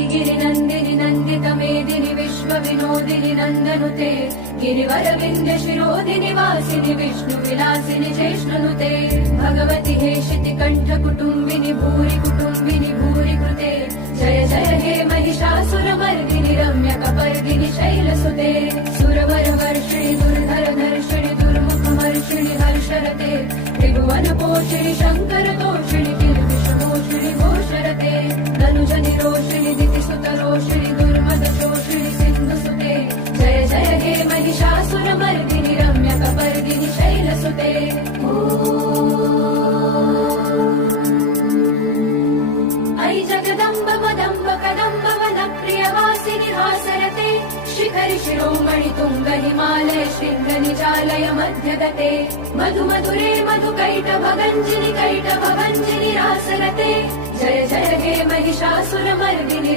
गिरिनन्दिनि नन्दितमेदिनि विश्वविनोदिनि नन्दनुते गिरिवरविन्द्य शिरोधिनि वासिनि विष्णुविलासिनि चेष्णनुते भगवति हेशिति कण्ठकुटुम्बिनि भूरि कुटुम्बिनि भूरि कृते जय जय हे महिषासुरमर्दिनि रम्यकपर्दिनि शैलसुते सुरवरवर्षिणि दुर्धरधर्षिणि दुर्मुखमर्षिणि हर्षरते त्रिभुवनपोषिणि शङ्करतोषिणि किल्बिषमोषिणि घोषरते धनुजनिरोषिणि दितिसुतरोषिणि दुर्मदशोषिणि सिन्धुसुते जय जय हे महिषासुरमर्दिनि रम्यकपर्दिनि शैलसुते ऐ जगदम्ब मदम्ब कदम्ब वनप्रियवासिनि हासरते शिखरि शिरोमणि तुङ्ग हिमालय शृङ्ग निजालय मध्यगते मधु मधुरे मधुकैटभगञ्जिनि कैटभभञ्जिनि रासरते जय जय हे महिषासुरमर्दिनि